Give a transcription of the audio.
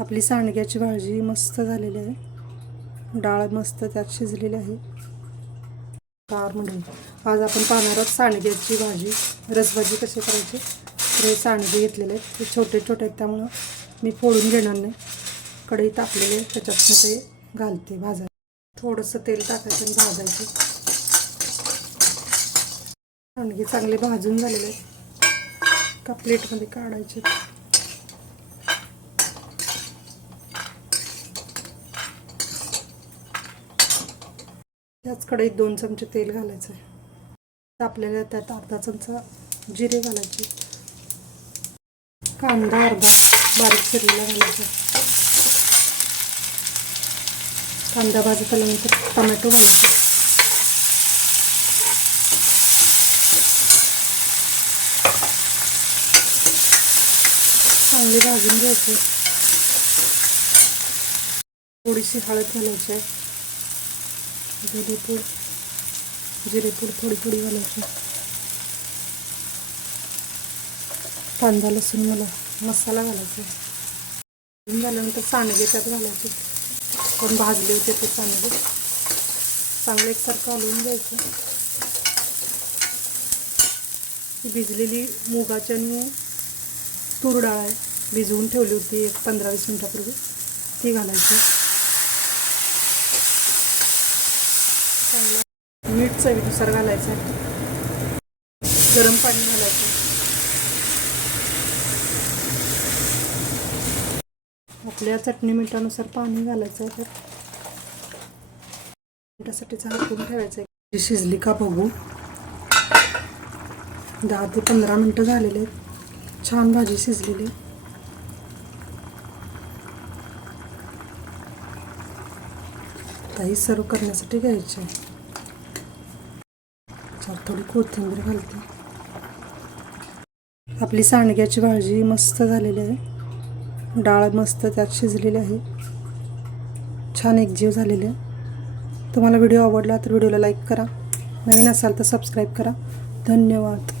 आपली सांडग्याची भाजी मस्त झालेली आहे. डाळ मस्त त्यात शिजलेली आहे. कार म्हणून. आज आपण पाहणार आहोत सांडग्याची भाजी. रसभाजी कशी करायची? तर हे सांडगे घेतलेले आहेत. ते छोटे छोटे आहेत त्यामुळं मी फोडून घेणार नाही. कढई तापलेले आहे त्याच्यातनं ते घालते भाजायला. थोडंसं तेल टाकायचं आणि भाजायचं. सांडगे चांगले भाजून झालेले आहेत. का प्लेटमध्ये काढायचे. त्याच कढईत दोन चमचे तेल घालायचं आहे आपल्याला त्यात अर्धा चमचा जिरे घालायचे. कांदा अर्धा बारीक चिरलेला घालायचा. कांदा भाजत आल्यानंतर टमॅटो घालायचा. चांगले भाजून घ्यायचे. थोडीशी हळद घालायची आहे. जिरेपूड. जिरेपूड थोडी थोडी घालायची कांदा लसूण मला. मसाला घालायचा. झाल्यानंतर सांडगे त्यात घालायचे. पण भाजले होते ते सांडगे चांगले एकसारखं हलवून घ्यायचं. ही भिजलेली मुगाची आणि तूर डाळ आहे. भिजवून ठेवली होती एक पंधरा वीस मिनटापूर्वी. ती घालायची. चांगलं. मीठ चवीनुसार घालायचं आहे. गरम पाणी घालायचं आपल्या चटणी मिठानुसार पाणी घालायचं आहे. मिठासाठी झाकून ठेवायचं आहे. शिजली का बघू. दहा ते पंधरा मिनटं झालेले आहेत. छान भाजी शिजलेली ताई सर्व करण्यासाठी घ्यायची. आहे थोडी कोथिंबीर घालते. आपली सांडग्याची भाजी मस्त झालेली आहे. डाळ मस्त त्यात शिजलेली आहे. छान एकजीव झालेली आहे. तुम्हाला व्हिडिओ आवडला तर व्हिडिओला लाईक करा. नवीन असाल तर सबस्क्राईब करा. धन्यवाद.